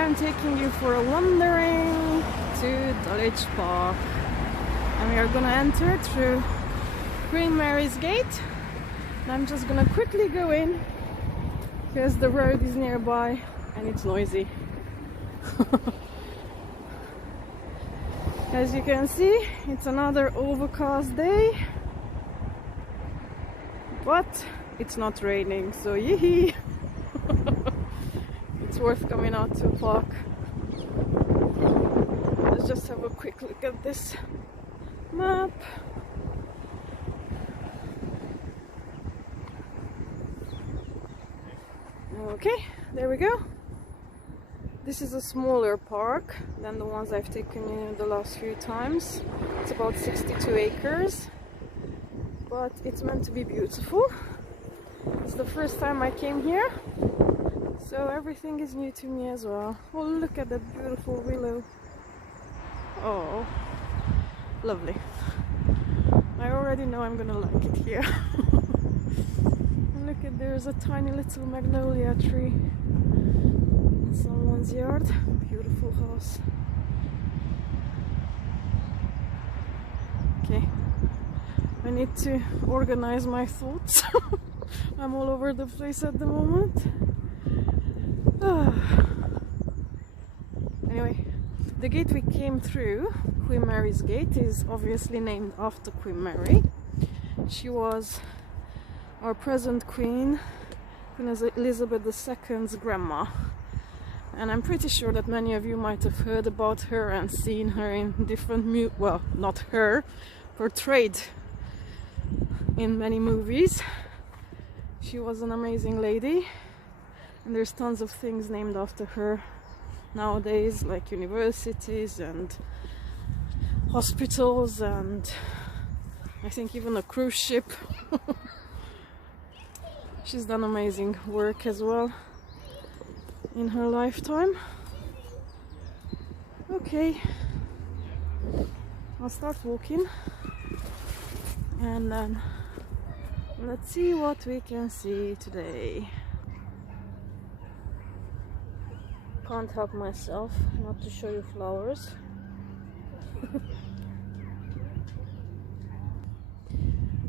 I'm taking you for a wandering to Dulwich Park, and we are gonna enter through Queen Mary's Gate. And I'm just gonna quickly go in because the road is nearby and it's noisy. As you can see, it's another overcast day, but it's not raining, so yee! It's worth coming out to a park. Let's just have a quick look at this map. Okay, there we go. This is a smaller park than the ones I've taken you the last few times. It's about 62 acres, but it's meant to be beautiful. It's the first time I came here, so everything is new to me as well. Oh, look at that beautiful willow. Oh, lovely. I already know I'm gonna like it here. And look at, there's a tiny little magnolia tree in someone's yard. Beautiful house. Okay, I need to organize my thoughts. I'm all over the place at the moment. Anyway, the gate we came through, Queen Mary's Gate, is obviously named after Queen Mary. She was our present Queen, Queen Elizabeth II's grandma. And I'm pretty sure that many of you might have heard about her and seen her in different well, not her, portrayed in many movies. She was an amazing lady, and there's tons of things named after her nowadays, like universities and hospitals, and I think even a cruise ship. She's done amazing work as well in her lifetime. Okay, I'll start walking and then let's see what we can see today. Can't help myself not to show you flowers.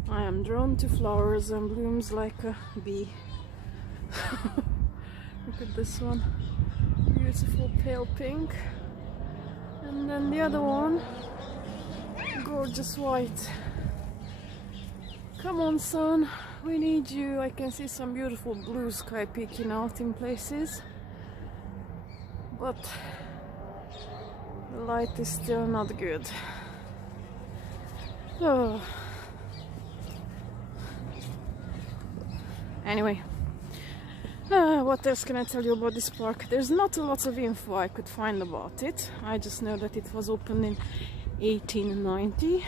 I am drawn to flowers and blooms like a bee. Look at this one, beautiful pale pink, and then the other one, gorgeous white. Come on, sun, we need you. I can see some beautiful blue sky peeking out in places, but the light is still not good. Oh. Anyway, what else can I tell you about this park? There's not a lot of info I could find about it. I just know that it was opened in 1890,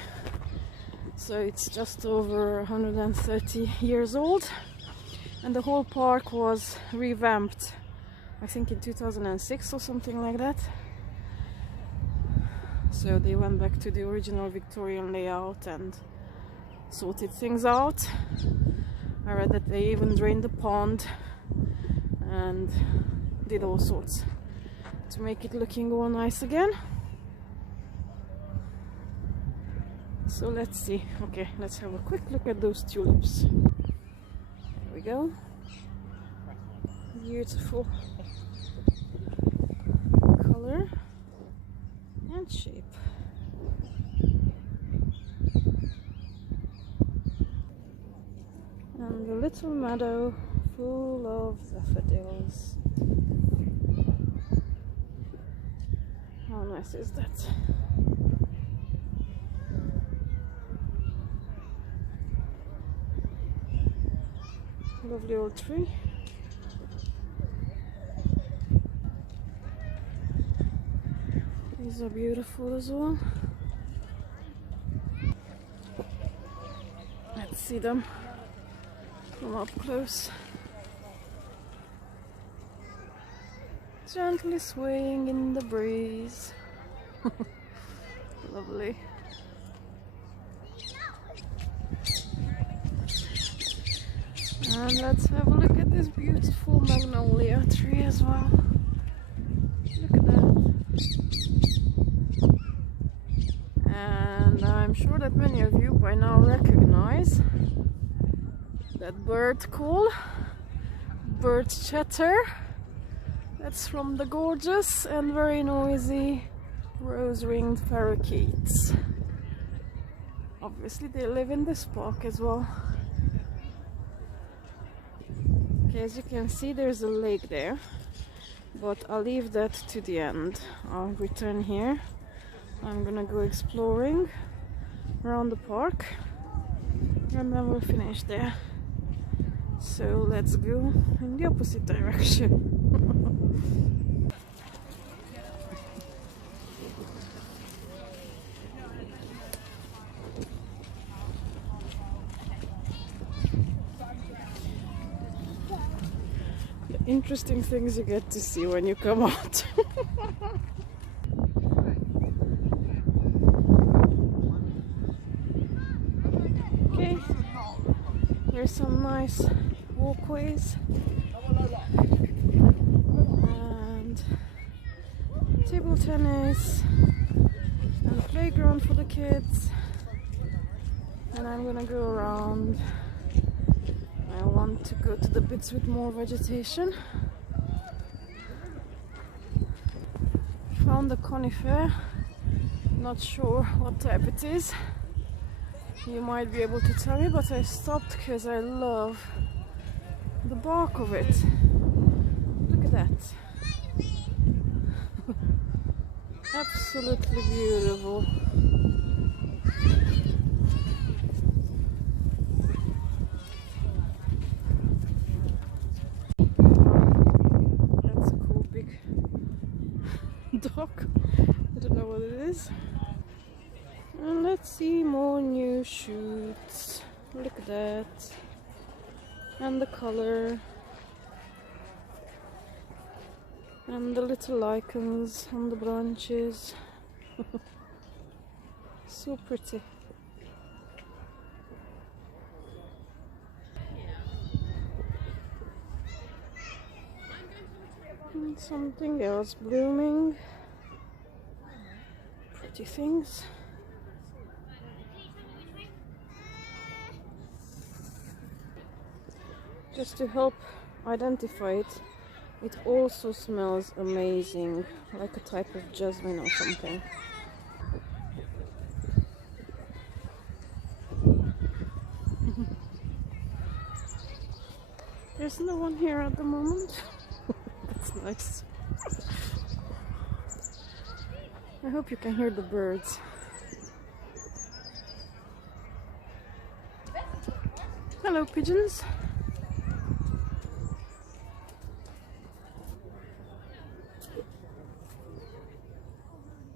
so it's just over 130 years old, and the whole park was revamped, I think in 2006 or something like that. So they went back to the original Victorian layout and sorted things out. I read that they even drained the pond and did all sorts to make it looking all nice again. So let's see. Okay, let's have a quick look at those tulips. There we go. Beautiful color and shape. And a little meadow full of daffodils. How nice is that? Lovely old tree. These are beautiful as well. Let's see them from up close. Gently swaying in the breeze. Lovely. And let's have a look at this beautiful magnolia tree as well. And I'm sure that many of you by now recognize that bird call, bird chatter. That's from the gorgeous and very noisy rose-ringed parakeets. Obviously they live in this park as well. Okay, as you can see there's a lake there, but I'll leave that to the end. I'll return here. I'm gonna go exploring around the park and then we'll finish there. So let's go in the opposite direction. The interesting things you get to see when you come out. Okay, there's some nice walkways and table tennis and a playground for the kids, and I'm gonna go around. I want to go to the bits with more vegetation. Found a conifer, not sure what type it is. You might be able to tell me, but I stopped because I love the bark of it. Look at that. Absolutely beautiful. That's a cool big dog. I don't know what it is. And let's see more new shoots. Look at that. And the color. And the little lichens on the branches. So pretty. And something else blooming. Pretty things. Just to help identify it, it also smells amazing, like a type of jasmine or something. There's no one here at the moment. That's nice. I hope you can hear the birds. Hello, pigeons.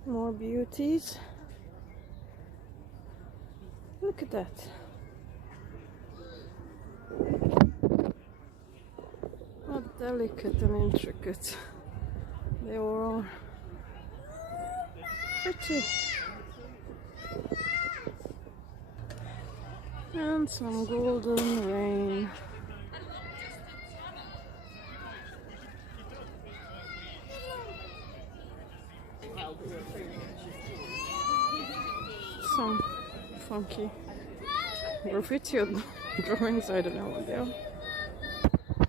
More beauties. Look at that. How delicate and intricate they all are. Pretty. And some golden rain. Some funky graffiti drawings, I don't know what they are.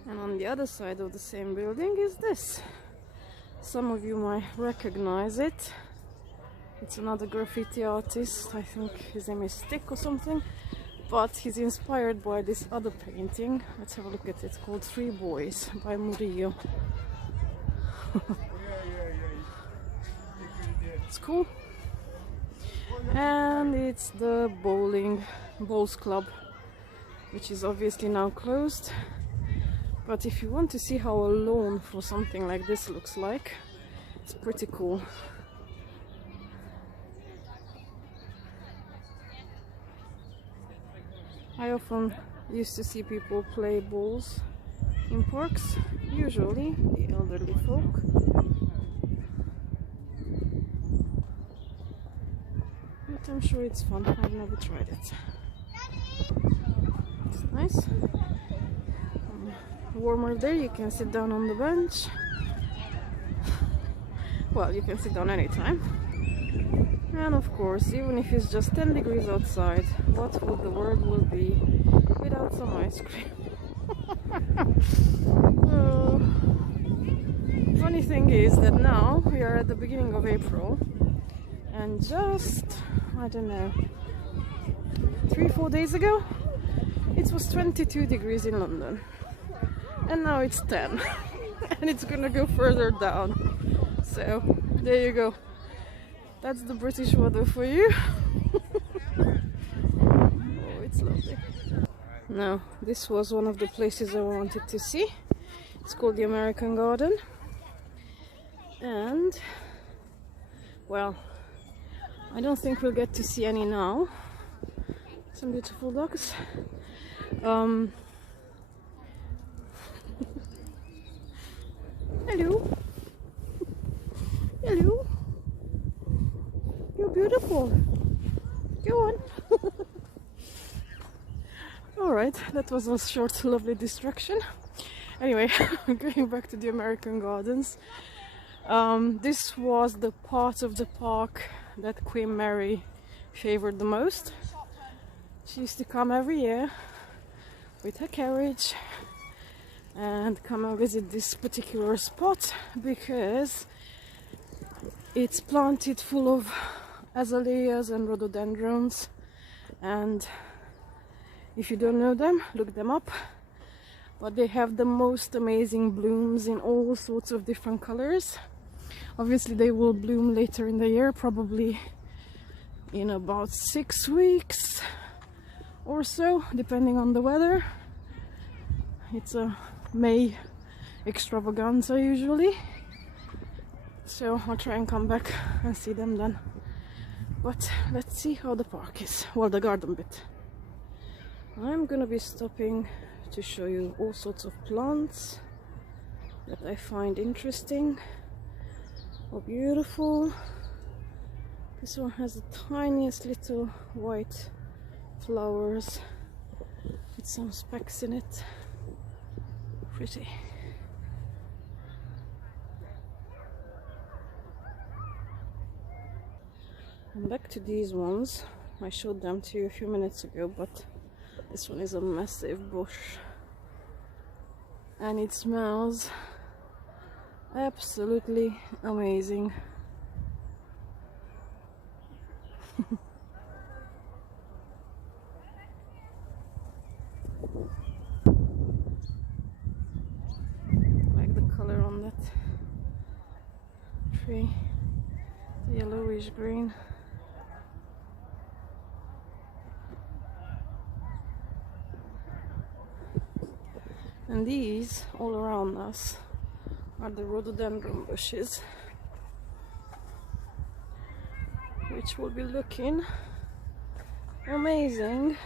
And on the other side of the same building is this. Some of you might recognize it. It's another graffiti artist. I think his name is Stick or something. But he's inspired by this other painting. Let's have a look at it. It's called Three Boys by Murillo. It's cool. And it's the bowls club, which is obviously now closed. But if you want to see how a lawn for something like this looks like, it's pretty cool. I often used to see people play bowls in parks, usually the elderly folk. But I'm sure it's fun. I've never tried it. It's nice. Warmer there, you can sit down on the bench. Well, you can sit down anytime. And of course, even if it's just 10 degrees outside, what would the world will be without some ice cream? Oh. Funny thing is that now we are at the beginning of April, and just, I don't know, 3-4 days ago it was 22 degrees in London, and now it's 10 and it's gonna go further down. So there you go, that's the British weather for you. Oh, it's lovely. Now, this was one of the places I wanted to see. It's called the American Garden, and well, I don't think we'll get to see any now. Some beautiful ducks. Hello. Hello. You're beautiful. Go on. Alright, that was a short, lovely distraction. Anyway, going back to the American Gardens. This was the part of the park that Queen Mary favored the most. She used to come every year with her carriage and come and visit this particular spot because it's planted full of azaleas and rhododendrons, and if you don't know them, look them up. But they have the most amazing blooms in all sorts of different colors. Obviously they will bloom later in the year, probably in about 6 weeks or so, depending on the weather. It's a May extravaganza usually, so I'll try and come back and see them then. But let's see how the park is, well, the garden bit. I'm gonna be stopping to show you all sorts of plants that I find interesting or beautiful. This one has the tiniest little white flowers with some specks in it. Pretty. And back to these ones. I showed them to you a few minutes ago, but this one is a massive bush and it smells absolutely amazing. Like the color on that tree, the yellowish green. And these all around us are the rhododendron bushes, which will be looking amazing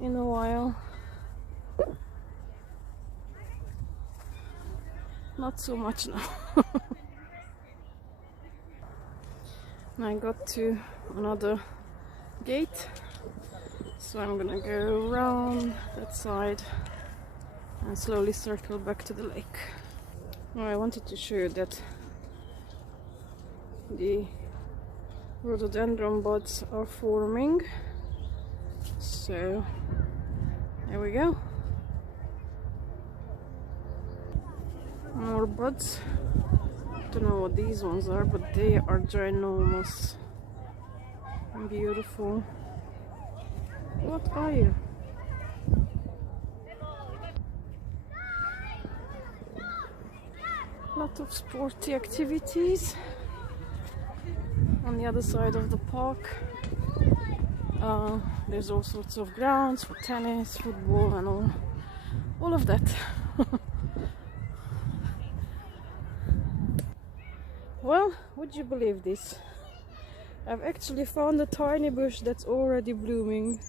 in a while. Not so much now. And I got to another gate, so I'm gonna go around that side and slowly circle back to the lake. Now, I wanted to show you that the rhododendron buds are forming, so there we go. More buds. Don't know what these ones are, but they are ginormous and beautiful. What are you? Lot of sporty activities on the other side of the park. There's all sorts of grounds for tennis, football, and all of that. Well, would you believe this? I've actually found a tiny bush that's already blooming.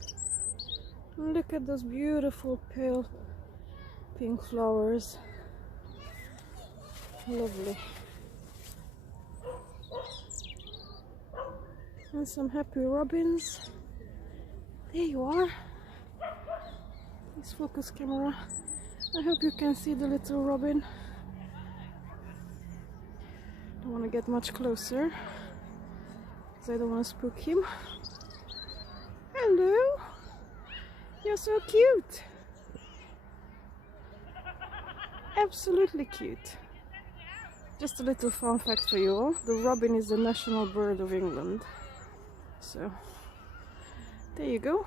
Look at those beautiful pale pink flowers. Lovely. And some happy robins. There you are. This focus camera. I hope you can see the little robin want to get much closer because I don't want to spook him. Hello! You're so cute! Absolutely cute. Just a little fun fact for you all. The robin is the national bird of England. So, there you go.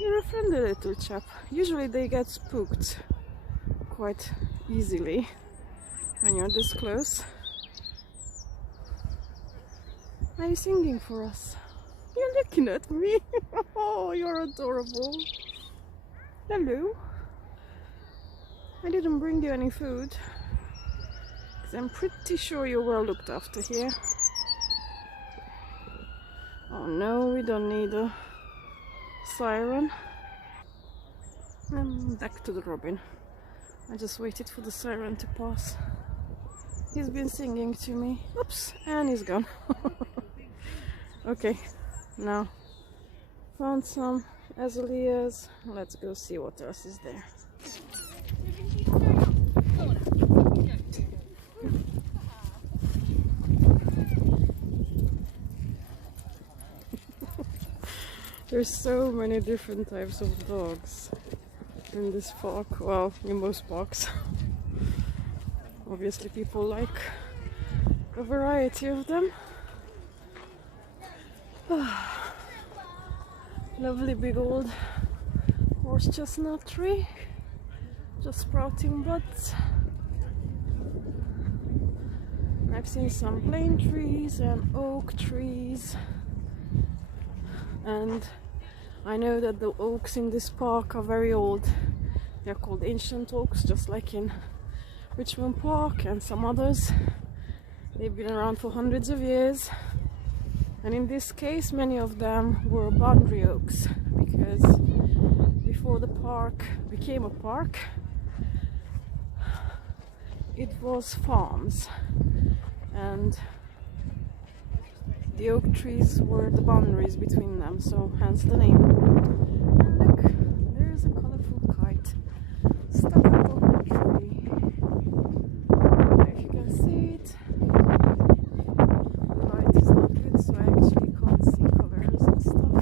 You're a friendly little chap. Usually they get spooked quite easily when you're this close. Are you singing for us? You're looking at me. Oh, you're adorable. Hello. I didn't bring you any food because I'm pretty sure you're well looked after here. Oh no, we don't need a siren. And back to the robin. I just waited for the siren to pass. He's been singing to me. Oops, and he's gone. Okay, now found some azaleas. Let's go see what else is there. There's so many different types of dogs in this park, well, in most parks. Obviously people like a variety of them. Lovely big old horse chestnut tree, just sprouting buds. I've seen some plane trees and oak trees, and I know that the oaks in this park are very old. They're called ancient oaks, just like in Richmond Park and some others. They've been around for hundreds of years, and in this case many of them were boundary oaks, because before the park became a park it was farms, and the oak trees were the boundaries between them, so hence the name. And look, there's a colorful kite stuck up on the tree. If you can see it, the light is not good, so I actually can't see colors and stuff.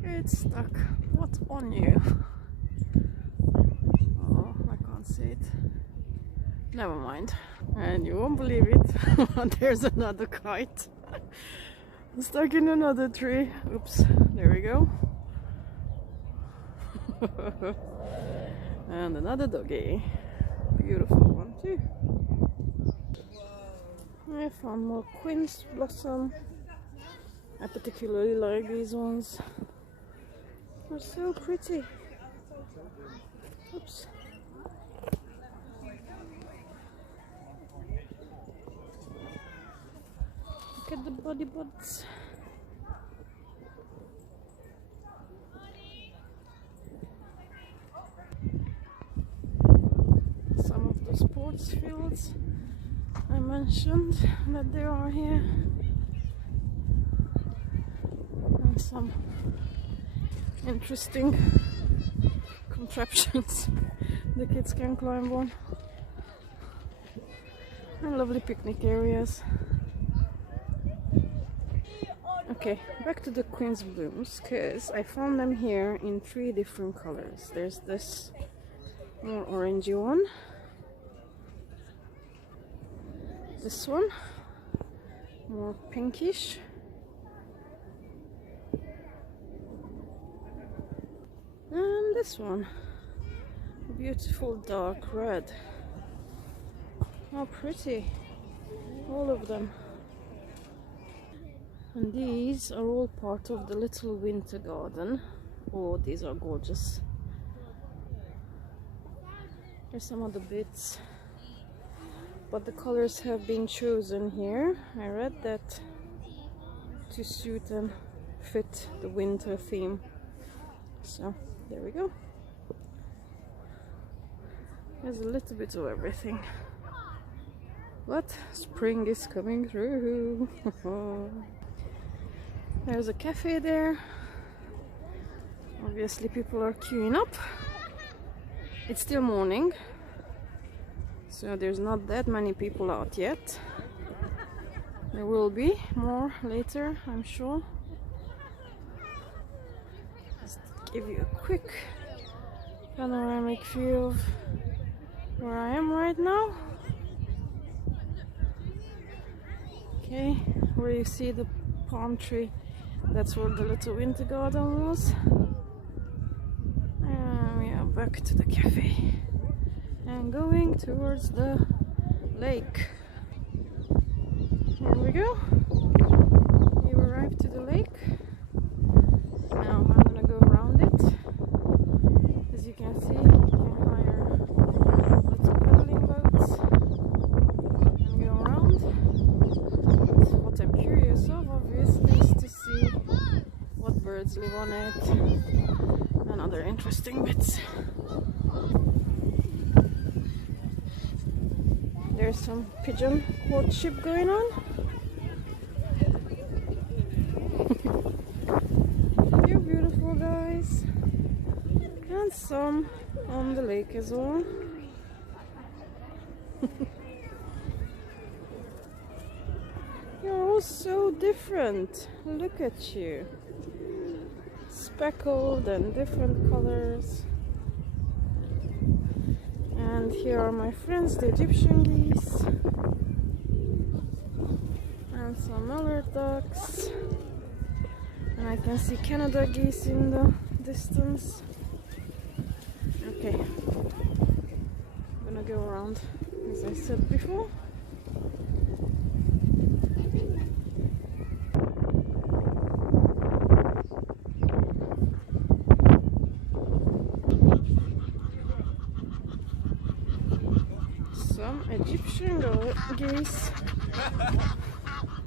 There. It's stuck. What's on you? See it. Never mind. And you won't believe it. There's another kite stuck in another tree. Oops, there we go. And another doggy. Beautiful one too. I found more quince blossom. I particularly like these ones. They're so pretty. Oops. Look at the body buds. Some of the sports fields I mentioned that there are here, and some interesting contraptions the kids can climb on, and lovely picnic areas. Okay, back to the quince blooms, because I found them here in 3 different colors. There's this more orangey one, this one more pinkish, and this one beautiful dark red. How pretty, all of them. And these are all part of the little winter garden. Oh, these are gorgeous. There's some other bits, but the colors have been chosen here. I read that to suit and fit the winter theme. So there we go. There's a little bit of everything. But spring is coming through. There's a cafe there. Obviously people are queuing up. It's still morning, so there's not that many people out yet. There will be more later, I'm sure. Just give you a quick panoramic view of where I am right now. Okay, where you see the palm tree, that's where the little winter garden was. And we are back to the cafe and going towards the lake. Here we go. We arrived to the lake. Now I'm gonna go around it. As you can see, you can hire little paddling boats and go around. But what I'm curious of, obviously, is to see what birds live on it and other interesting bits. There's some pigeon courtship going on. You're beautiful, guys. And some on the lake as well. You're all so different. Look at you. Speckled and different colors. And here are my friends, the Egyptian geese. And some mallard ducks. And I can see Canada geese in the distance. Okay, I'm gonna go around, as I said before. Some Egyptian geese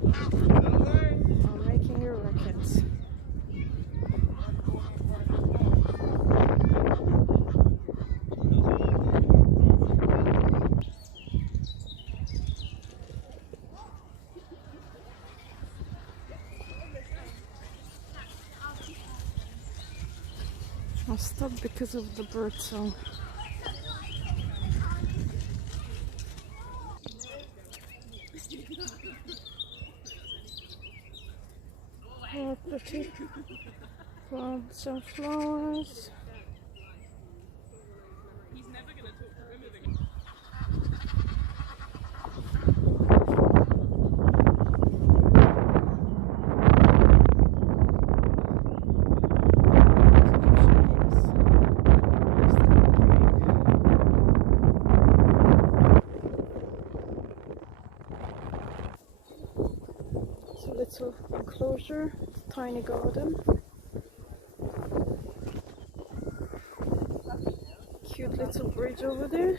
are making a racket. I'll stop because of the bird song. Oh, pretty. Plant some flowers. He's never gonna talk to women again. It's a little enclosure, tiny garden. Cute little bridge over there.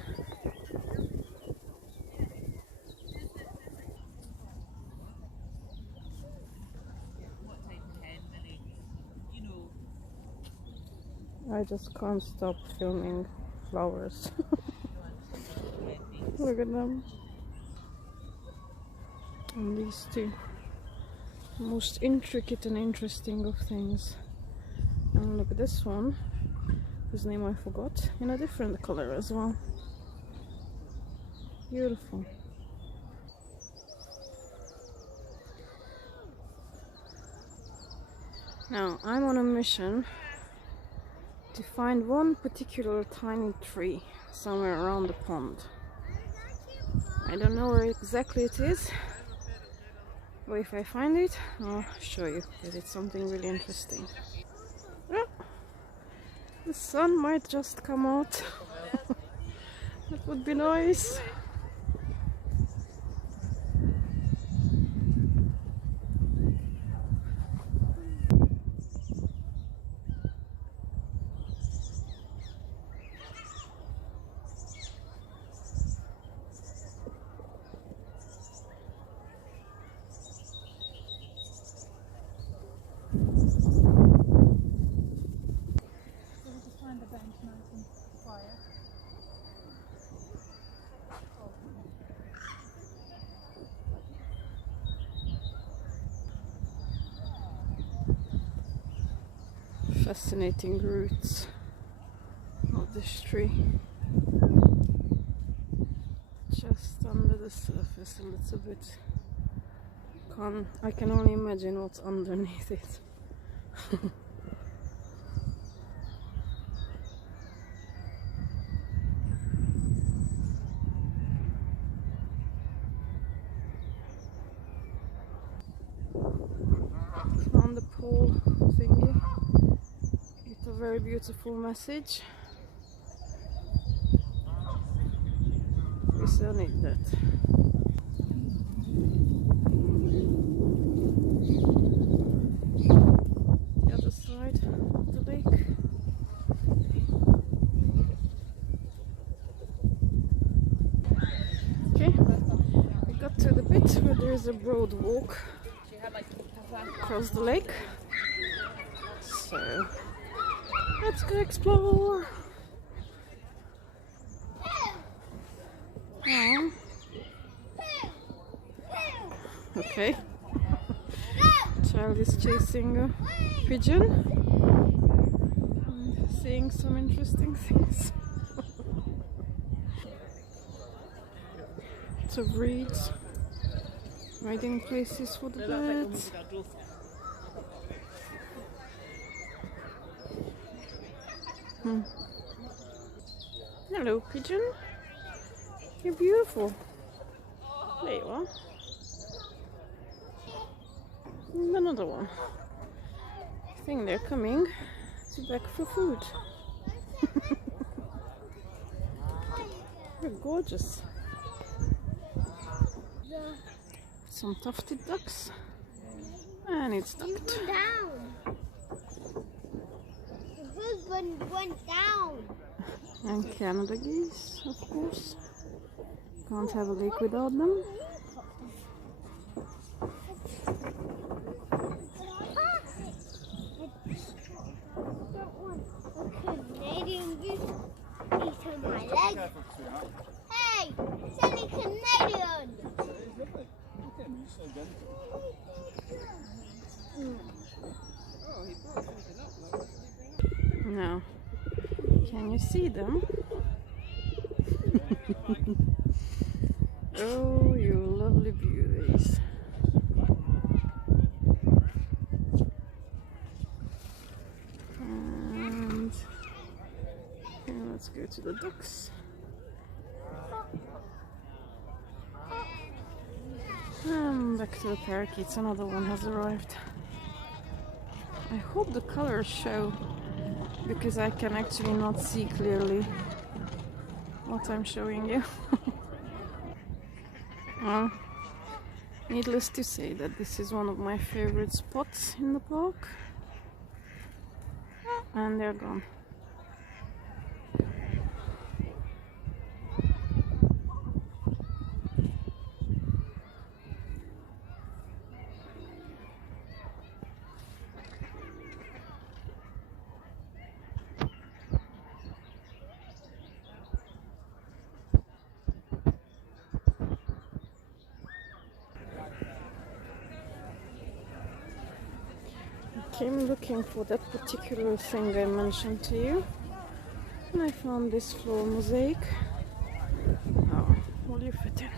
I just can't stop filming flowers. Look at them. And these two. Most intricate and interesting of things. And look at this one, whose name I forgot, in a different color as well. Beautiful. Now I'm on a mission to find one particular tiny tree somewhere around the pond. I don't know where exactly it is, but if I find it, I'll show you, because it's something really interesting. Oh, the sun might just come out. That would be nice. fascinating roots of this tree. Just under the surface a little bit. I can only imagine what's underneath it. Found the pole thingy with a very beautiful message. We still need that. The other side of the lake. Okay, we got to the bit where there is a broad walk across the lake. So let's go explore. Oh. Okay. Child is chasing a pigeon and seeing some interesting things. Lots of reeds, hiding places for the birds. Hello, pigeon. You're beautiful. There you are. And another one. I think they're coming to back for food. They're gorgeous. Some tufted ducks. And it's ducked. The husband went down. And Canada geese, of course. Can't have a lake without them. Canadian goose eating my leg. Hey, silly Canadian! Now, can you see them? Oh, you lovely beauties. And let's go to the ducks. And back to the parakeets, another one has arrived. I hope the colors show, because I can actually not see clearly what I'm showing you. Well, needless to say that this is one of my favorite spots in the park. And they're gone. Came looking for that particular thing I mentioned to you, and I found this floor mosaic. Oh, will you fit in?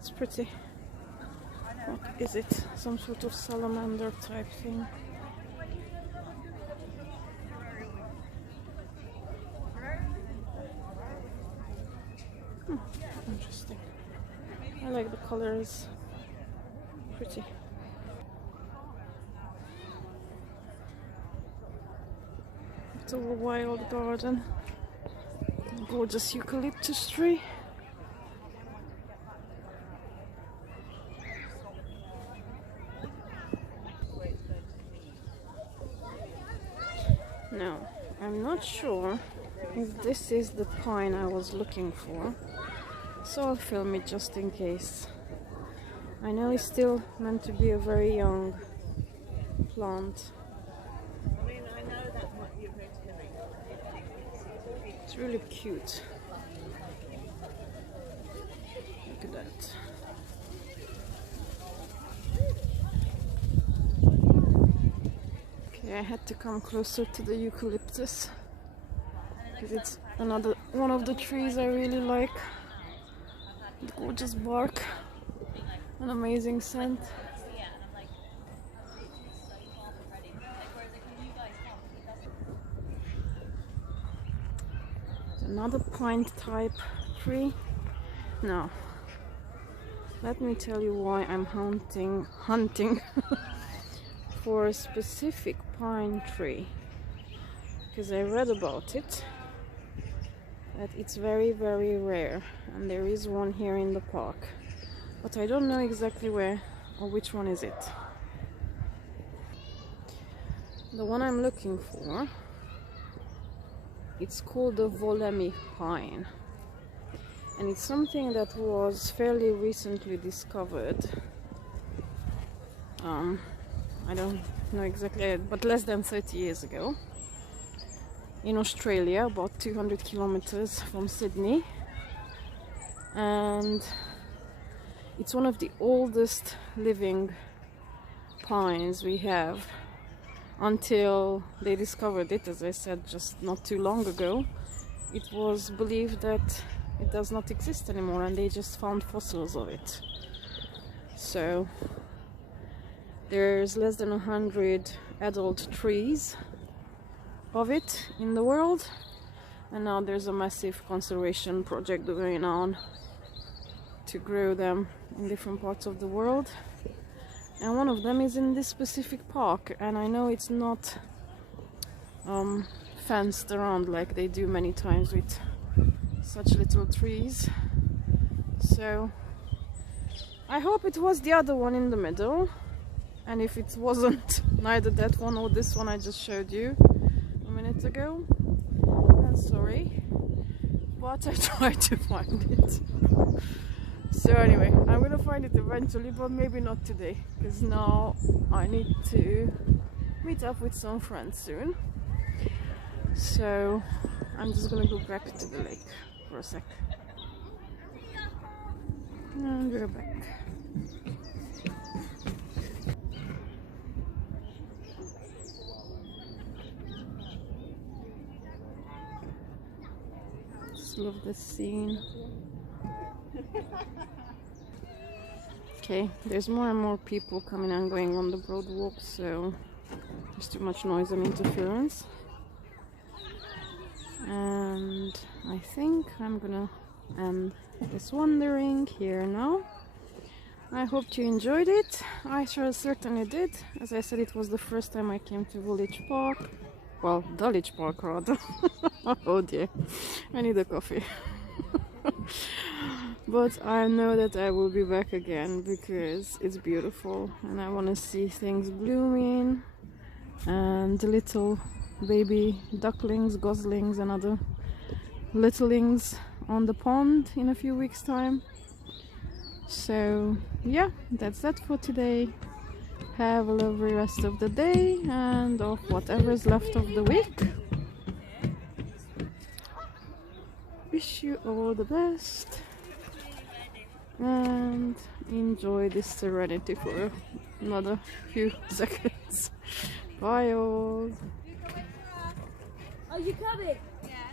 It's pretty. What is it? Some sort of salamander type thing. Interesting. I like the colors. Pretty. It's a wild garden. Gorgeous eucalyptus tree. Now, I'm not sure if this is the pine I was looking for, so I'll film it just in case. I know it's still meant to be a very young plant. It's really cute. Look at that. Okay, Yeah, I had to come closer to the eucalyptus because it's another one of the trees I really like. The gorgeous bark, an amazing scent. Another pine type tree. Now, let me tell you why I'm hunting for a specific pine tree. Because I read about it, that it's very, very rare, and there is one here in the park. But I don't know exactly where or which one is it. The one I'm looking for, it's called the Volemi pine, and it's something that was fairly recently discovered. I don't know exactly, but less than 30 years ago in Australia, about 200 kilometers from Sydney, and it's one of the oldest living pines we have. Until they discovered it, as I said, just not too long ago, it was believed that it does not exist anymore, and they just found fossils of it. So there's less than 100 adult trees of it in the world, and now there's a massive conservation project going on to grow them in different parts of the world. And one of them is in this specific park, and I know it's not fenced around like they do many times with such little trees. So I hope it was the other one in the middle, and if it wasn't neither that one or this one I just showed you a minute ago, then sorry, but I tried to find it. So anyway, I'm gonna find it eventually, but maybe not today, because now I need to meet up with some friends soon. So I'm just gonna go back to the lake for a sec. And we're back. Just love this scene. Okay, there's more and more people coming and going on the broad walk, so there's too much noise and interference. And I think I'm gonna end this wandering here now. I hope you enjoyed it. I sure certainly did. As I said, it was the first time I came to Dulwich Park. Well, Dulwich Park rather. Oh dear, I need a coffee. But I know that I will be back again because it's beautiful, and I want to see things blooming and the little baby ducklings, goslings and other littlings on the pond in a few weeks' time. So yeah, that's that for today. Have a lovely rest of the day and of whatever's left of the week. Wish you all the best and enjoy this serenity for another few seconds. Bye all. Are you coming? Yeah.